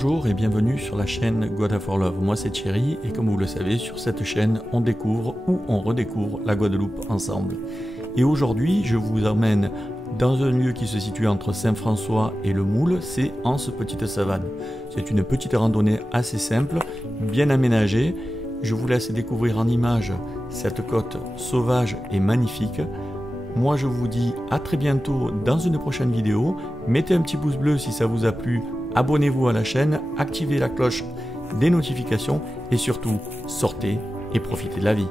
Bonjour et bienvenue sur la chaîne Guada for Love. Moi c'est Thierry et comme vous le savez, sur cette chaîne on découvre ou on redécouvre la Guadeloupe ensemble. Et aujourd'hui je vous emmène dans un lieu qui se situe entre Saint-François et le Moule, c'est Anse Petite Savane. C'est une petite randonnée assez simple, bien aménagée. Je vous laisse découvrir en images cette côte sauvage et magnifique. Moi je vous dis à très bientôt dans une prochaine vidéo. Mettez un petit pouce bleu si ça vous a plu, abonnez-vous à la chaîne, activez la cloche des notifications et surtout sortez et profitez de la vie.